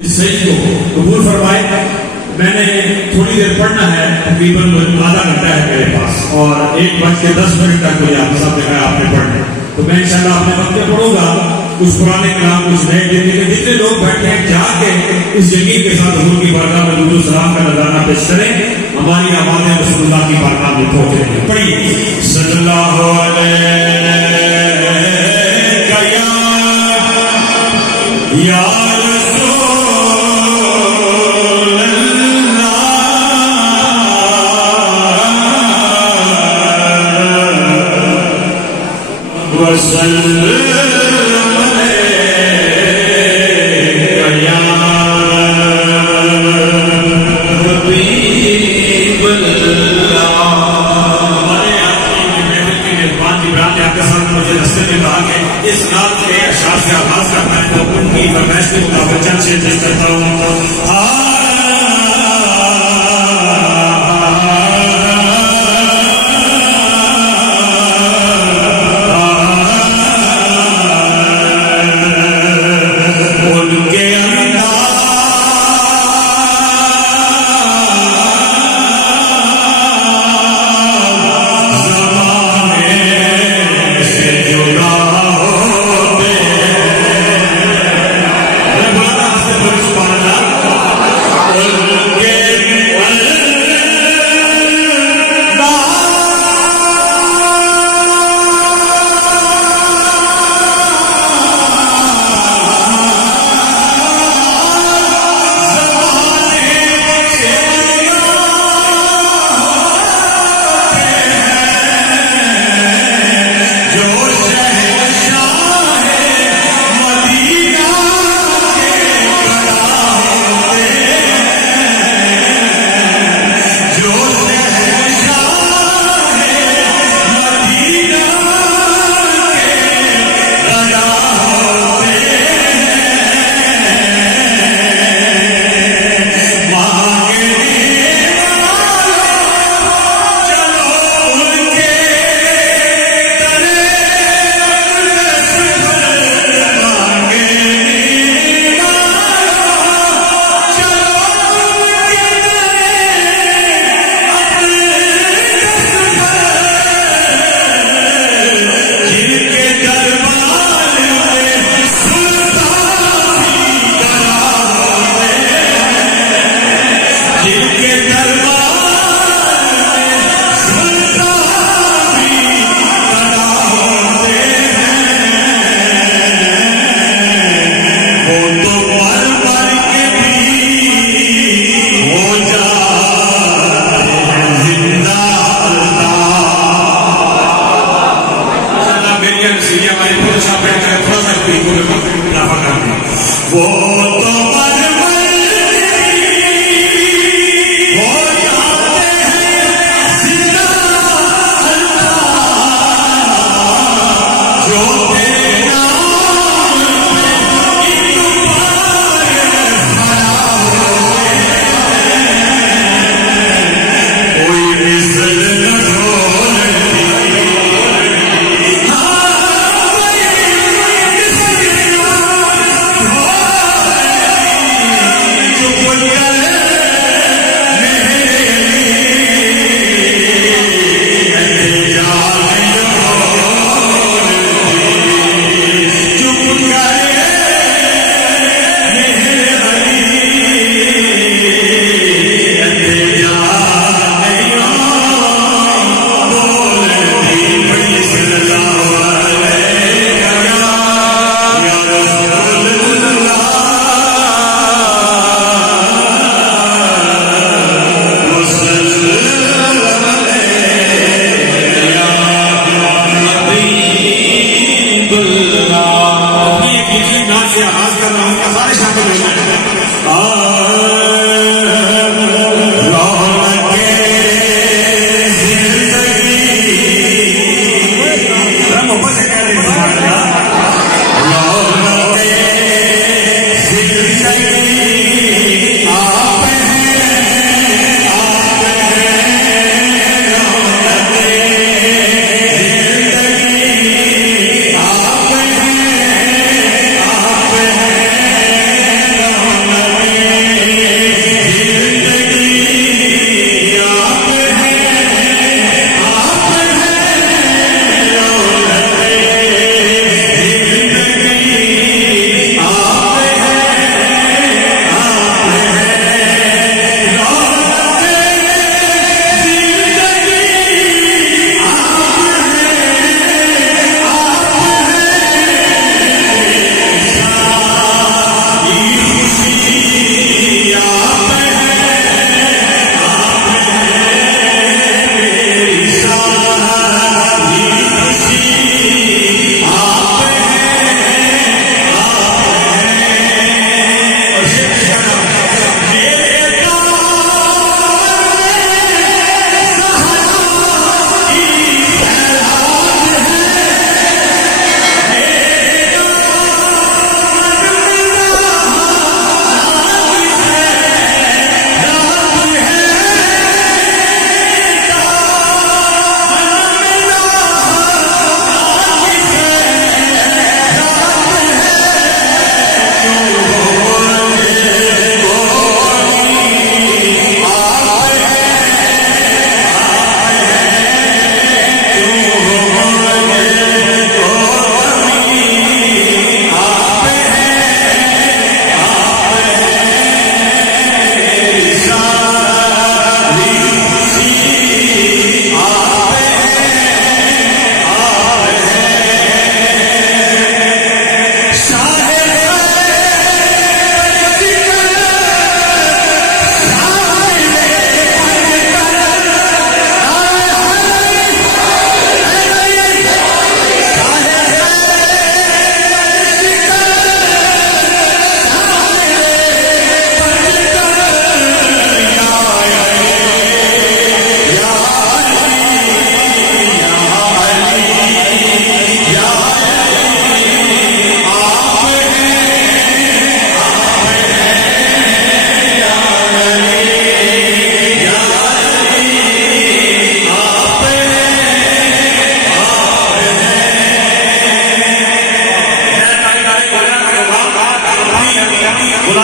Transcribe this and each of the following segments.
صحیح کو قبول فرمائے. میں نے تھوڑی دیر پڑھنا ہے، تقریباً آدھا گھنٹہ ہے میرے پاس، اور 1:10 تک مجھے آپ صاحب نے کہا آپ نے پڑھنا ہے، تو میں انشاءاللہ اپنے وقت میں پڑھوں گا. کچھ پرانے کلام، کچھ نئے، جتنے لوگ بیٹھے ہیں جا کے اس یقین کے ساتھ حضور کی بارگاہ میں درود و سلام کا نذرانہ پیش کریں. ہماری آوازیں رسول اللہ کی بارگاہ میں پہنچ رہی ہیں. پڑھیے صلی اللہ علیہ یا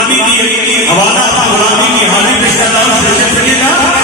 غلامی کی حوالہ تھا، غلامی کی حالی رشتہ دار سے سنیے گا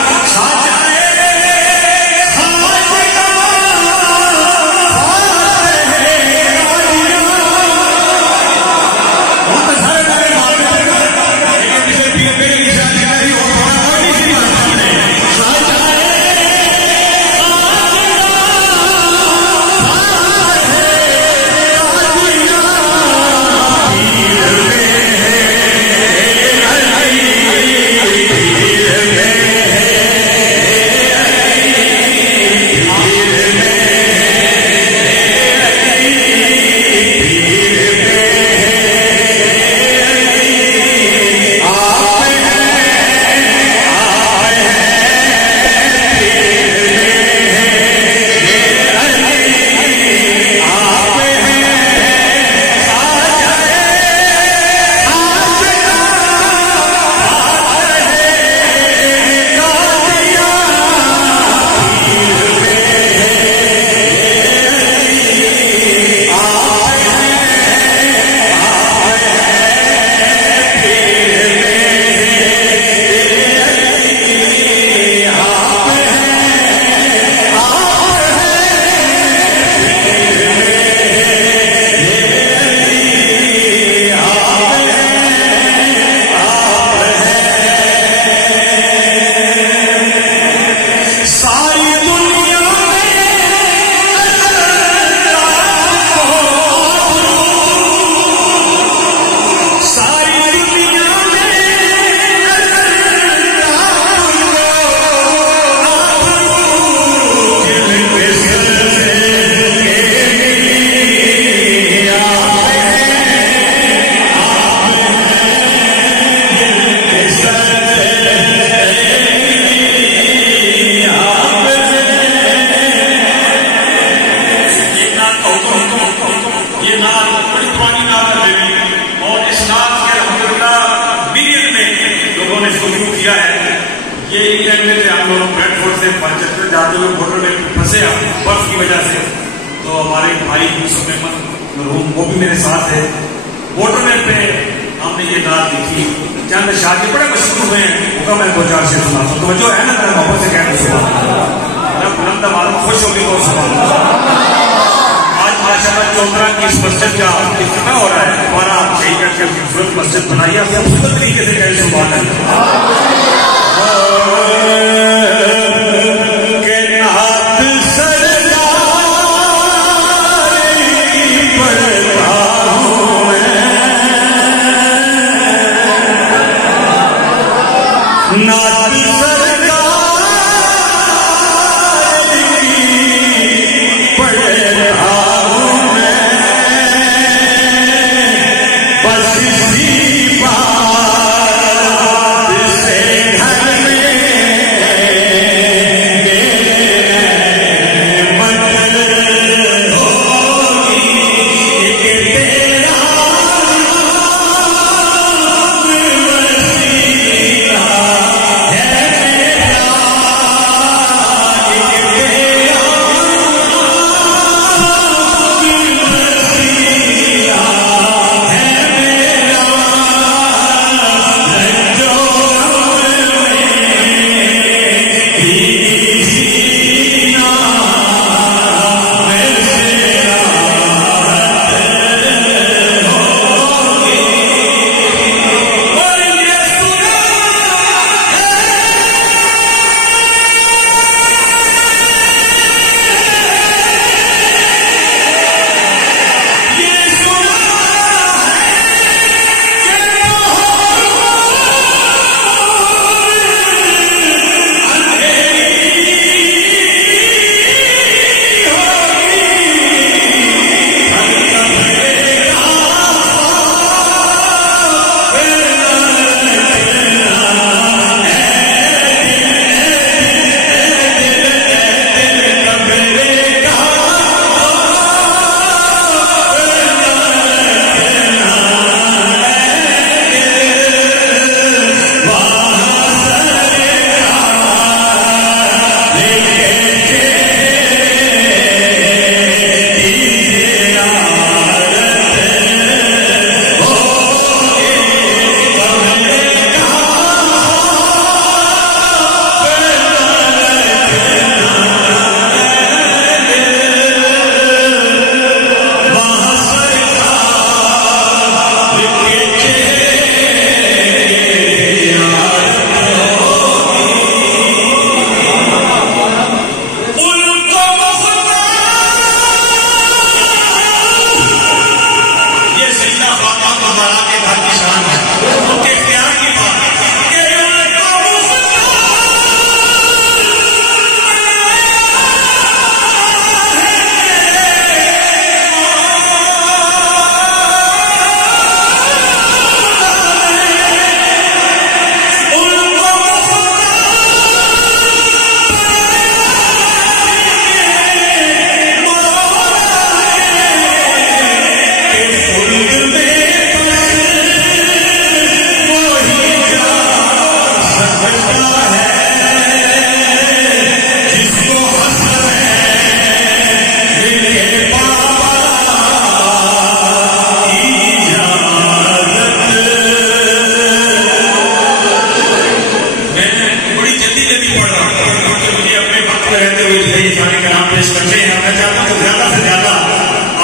نہیں پڑھ رہا کیونکہ مجھے اپنے وقت میں رہتے ہوئے یہ سارے کلام پیش کرنے ہیں. میں چاہتا ہوں زیادہ سے زیادہ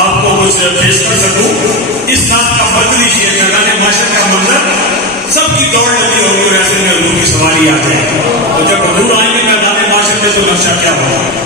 آپ کو کچھ پیش کر سکوں. اس نعت کا بدلی شعر میدان معاشر کا منظر سب کی دوڑ لگی ہوگی اور ایسے میں حضور کی سواری آ جائے. تو جب حضور آئیں گے میدان معاشر میں تو نقشہ کیا ہوگا؟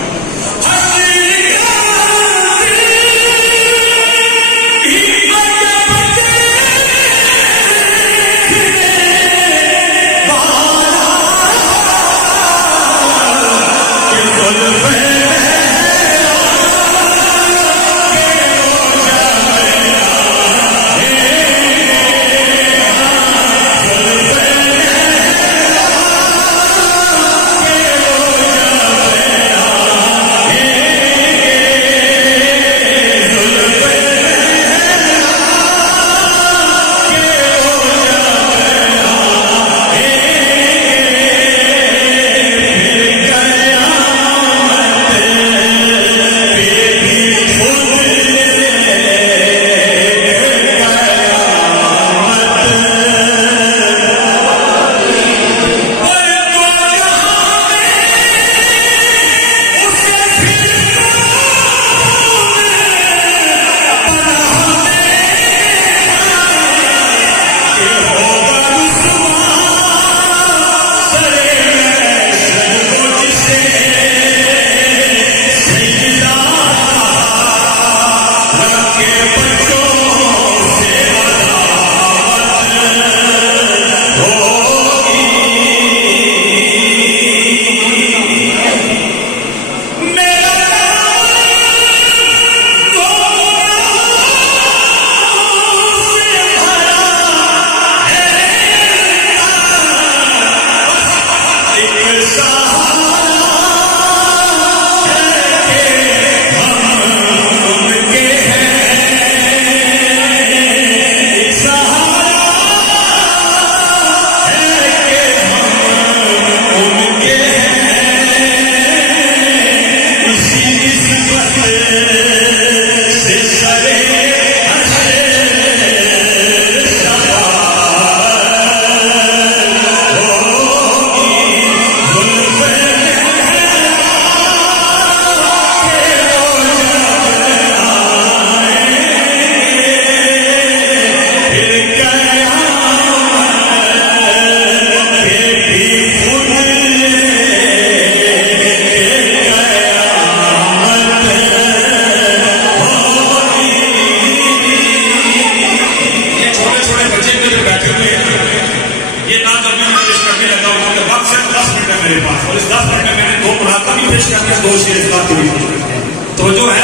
تو جو ہے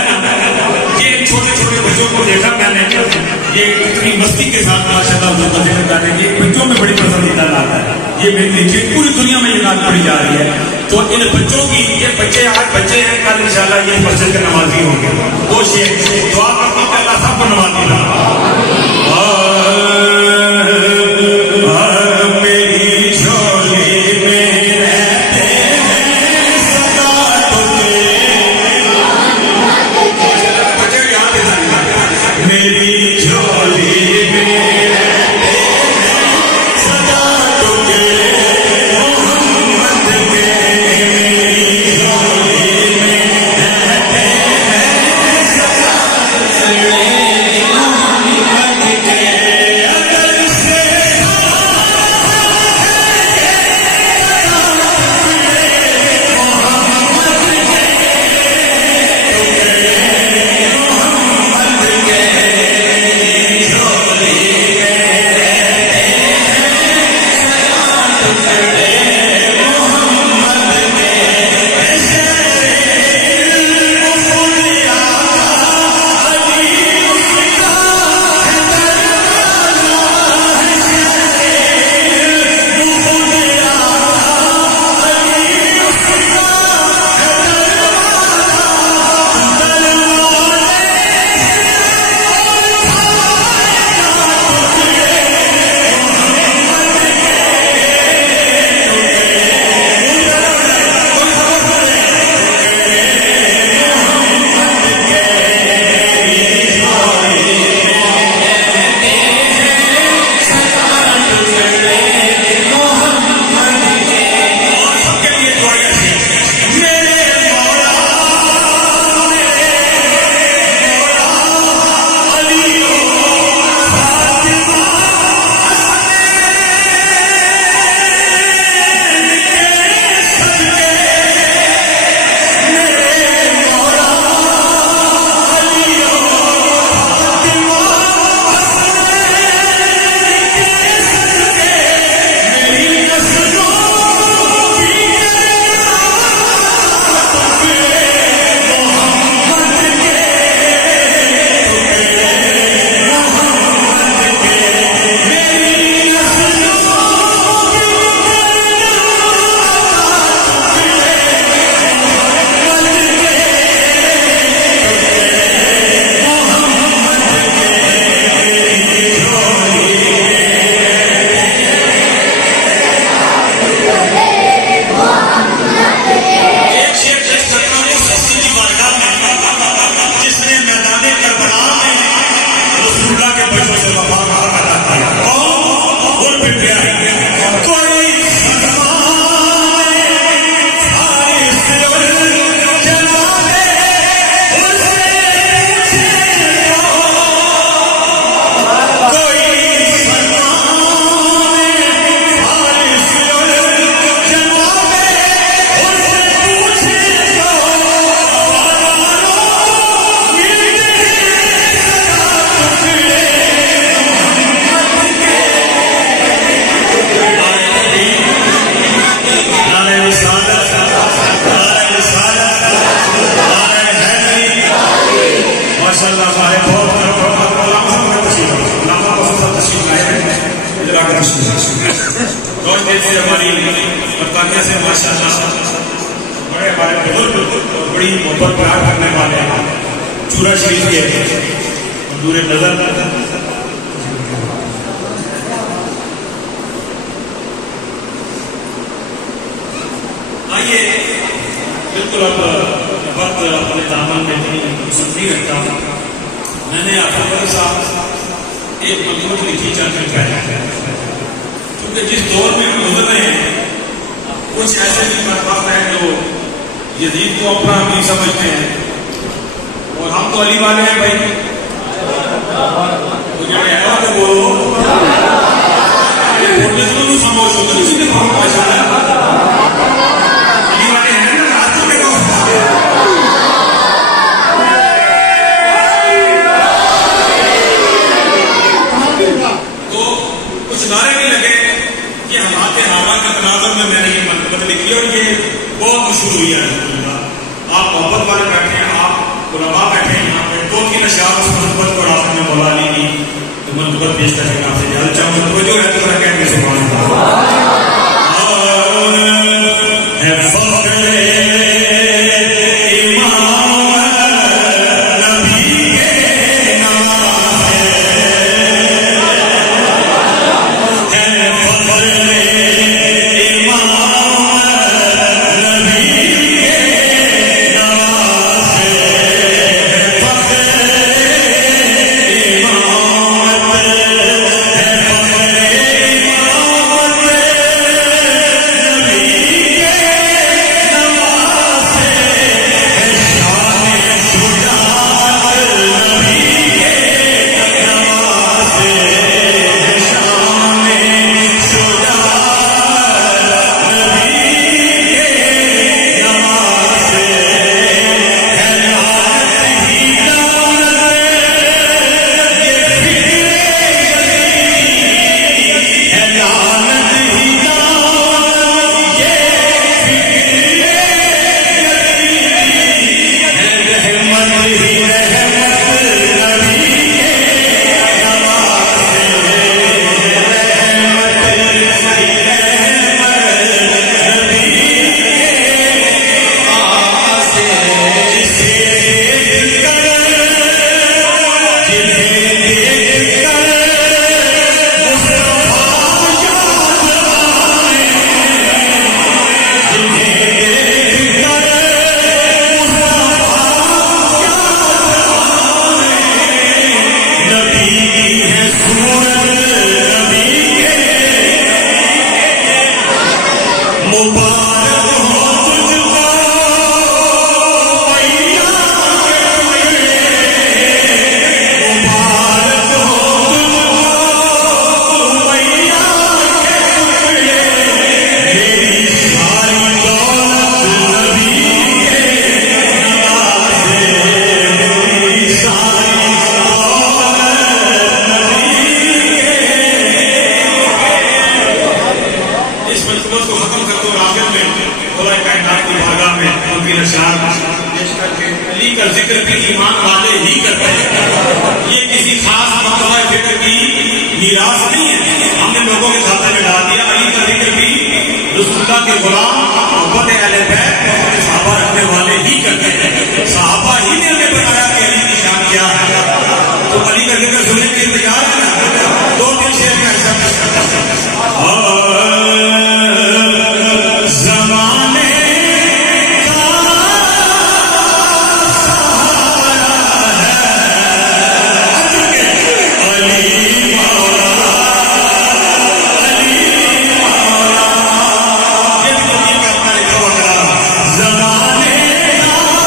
یہ چھوٹے چھوٹے بچوں کو دیکھا میں نے یہ اتنی مستی کے ساتھ ماشاءاللہ یہ بچوں میں بڑی پسندیدہ نعت ہے. یہ میری دیکھیے پوری دنیا میں یہ نعت پڑھی جا رہی ہے. تو ان بچوں کی یہ بچے آج بچے ہیں کل انشاءاللہ یہ مسجد کے نمازی ہوں گے. وہ شیخ دعا کرتا ہوں کہ اللہ سب کو نمازی بنا. میری جھولی میں رہتے ہیں سدا میری جھولی میں رہتے ہیں سدا تجھے محمد کے. میری جھولی میں رہتے ہیں سدا تجھے بہت دیر سے ہماری برطانیہ سے ماشاءاللہ بڑے ہمارے بزرگ اور بڑی محبت پیار کرنے والے چورا شریف کے دور نظر آئیے بالکل اب وقت اپنے دامن میں نہیں رکھتا ہوں. میں نے آپ صاحب ایک مضمون لکھی چند دن پہلے کیونکہ جس دور میں ہم گزر رہے ہیں کچھ ایسے بھی فرقات ہیں جو یزید کو اپنا امیر سمجھتے ہیں اور ہم تو علی والے ہیں بھائی تو جو ہے تو وہ سمجھ ہوتا ہے اسی نے بہت پہنچا ہے علی والے ہیں نا راتوں میں تو کچھ نعرے نہیں لگے یہ ہمارے حالات کے تناظر میں نے یہ منقبت لکھی اور یہ بہت مشہور ہوئی ہے. آپ محبت والے بیٹھے ہیں, آپ علماء بیٹھے ہیں یہاں پہ, دو تین اشعار اس منقبت کو آپ نے مولا علی کی تو منقبت پیش کرنے کا آپ سے جاننا چاہوں گا. جو ہے تو کہتے ہیں سبحان اللہ. زمانے کا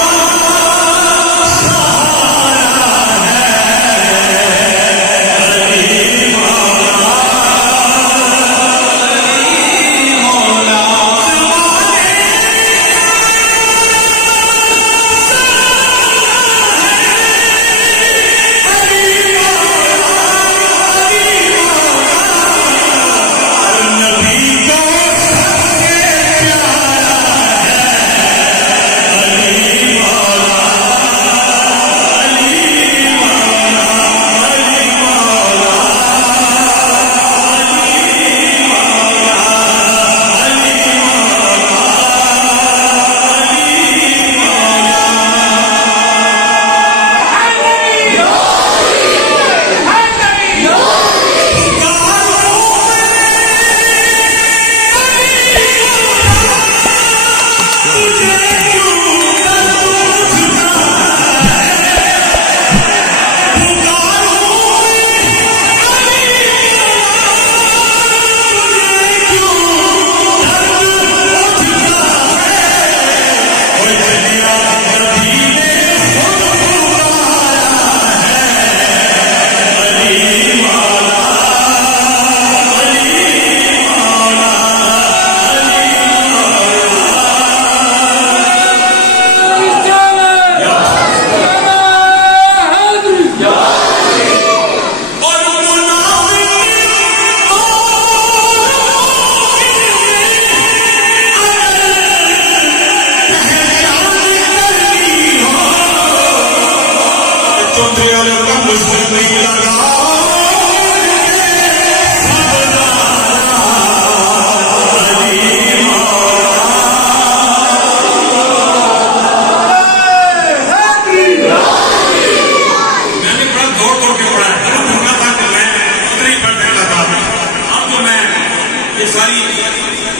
یہ ساری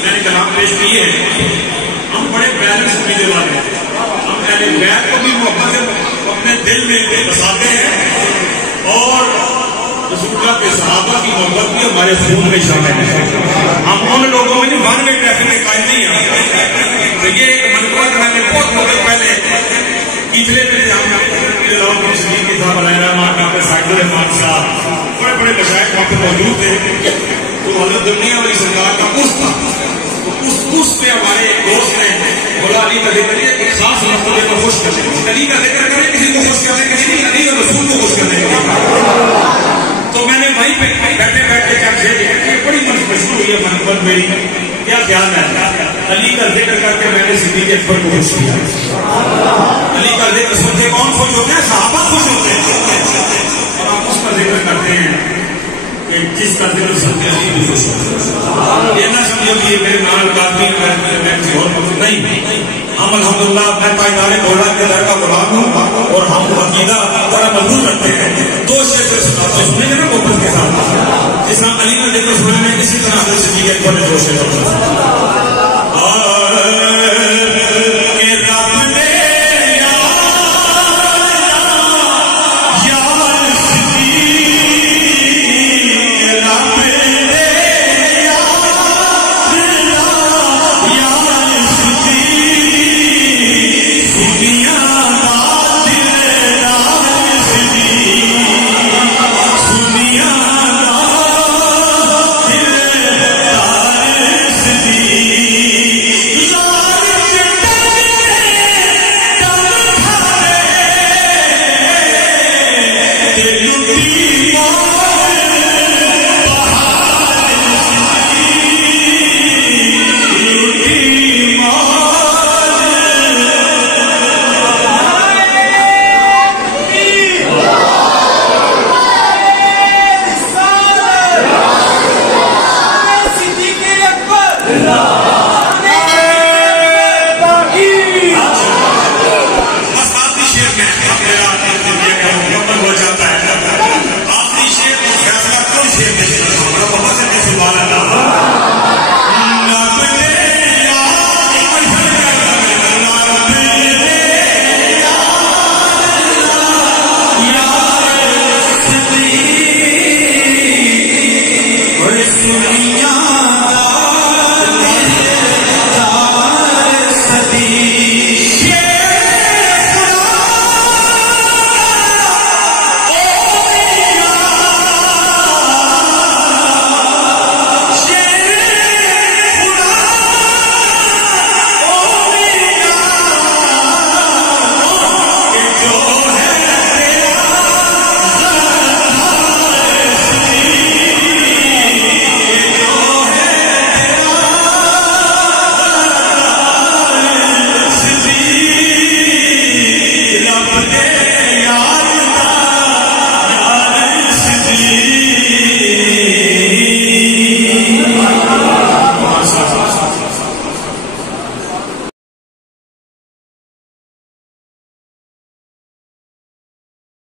میں نے کلام پیش کی ہے. ہم بڑے بیلنس عقیدے والے ہیں. ہم اہل بیت کو بھی محبت اپنے دل میں بساتے ہیں اور رسول اللہ کے صحابہ کی محبت بھی ہمارے خون میں شامل ہے. ہم ان لوگوں میں ون وے ٹریفک کے قائم نہیں ہیں. تو یہ ایک منقبت میں نے بہت وقت پہلے کیچڑے میں تھے. ہم شریف کے صاحب علیہ رحمان ڈاکٹر ساجد الرحمان صاحب بڑے بڑے مشائخ وہاں پہ موجود تھے. تو حضرت دنیا والی سرکار کا اس تھا. تو اس پہ ہمارے ایک دوست نے بولا علی کا ذکر ایک خاص مرتبے کو خوش کرنے. علی کا ذکر کرے کسی کو خوش کرنے کے لیے علی اور رسول کو خوش کرنے کے لیے. تو میں نے وہیں پہ بیٹھے بیٹھے چرچے بڑی مشہور ہوئی ہے منقبت میری. کیا خیال ہے علی کا ذکر کر کے میں نے صدیق اکبر کو خوش کیا. علی کا ذکر سن کے کون خوش ہوتے ہیں؟ صحابہ خوش ہوتے ہیں. اور آپ اس کا ذکر کرتے ہیں کہ جس کا ذکر سنتے علی بھی خوش ہوتے ہیں. یہ نہ سمجھو کہ میرے نام کافی میں کسی اور کو نہیں. ہم الحمدللہ میں پائیدار دولہ کے در کا غلام ہوں اور ہم عقیدہ بڑا مضبوط رکھتے ہیں. دو شعر سناتے سنیں گے نا محبت کے ساتھ. جس طرح علی کا ذکر سننے میں اسی طرح سے صدیق اکبر نے دو شعر